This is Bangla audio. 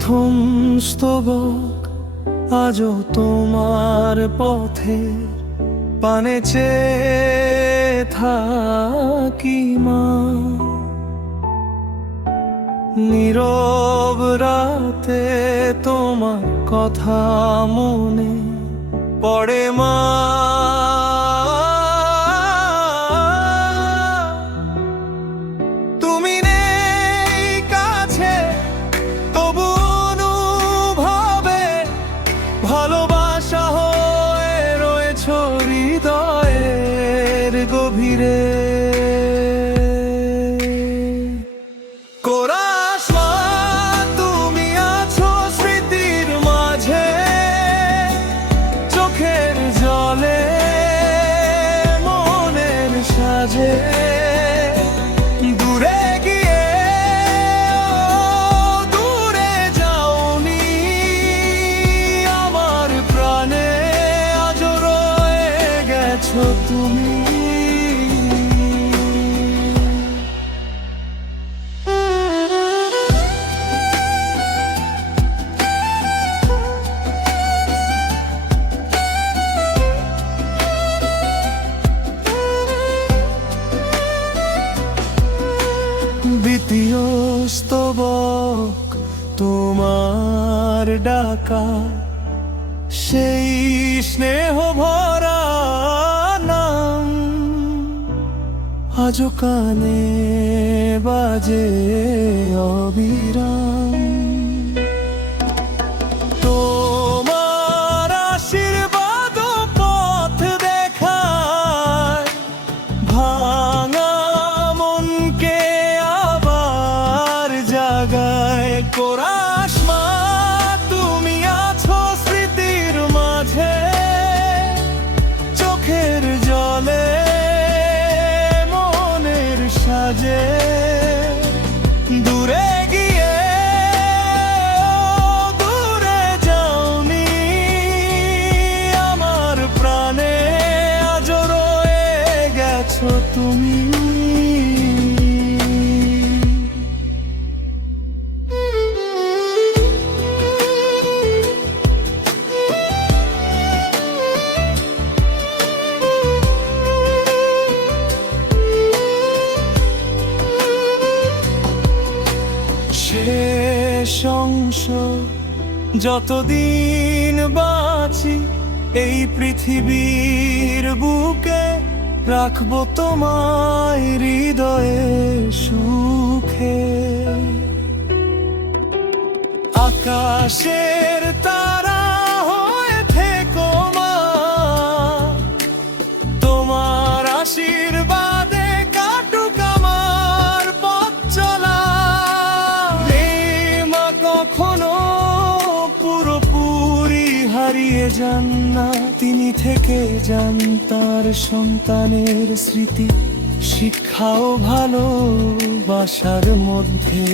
প্রথম স্তবক আজও তোমার পথে পানে চেয়ে থাকি মা। নীরব রাতে তোমার কথা মনে পড়ে মা। তুমি নেই কাছে তবু অনুভবে ভালোবাসা হয়ে রয়েছ হৃদয়ের গভীরে। দূরে গিয়ে দূরে যাওনি আমার প্রাণে, আজ রয়ে গেছো তুমি। দ্বিতীয় স্তবক তোমার ডাকা, সেই স্নেহ ভরা নাম আজও কানে বাজে অবিরাম। তোমার আশীর্বাদ পথ দেখায় ভাঙা মনকে আবার জাগায়। কোরাস মা তুমি আছো স্মৃতির মাঝে, চোখের জলে মনের সাজে। দূরে গিয়ে দূরে যাওনি আমার প্রাণে, আজ রয়ে গেছো তুমি। শেষ অংশ যতদিন বাঁচি এই পৃথিবীর বুকে, রাখবো তোমায় হৃদয়ে সুখে। আকাশের তারা হয়ে থেকো মা, তোমার আশীর্বাদে কাটুক আমার পথ চলা। কখনো পুরোপুরি হারিয়ে যান না, তিনি থেকে যান তার সন্তানের স্মৃতি, শিক্ষা ও ভালোবাসার মধ্যে।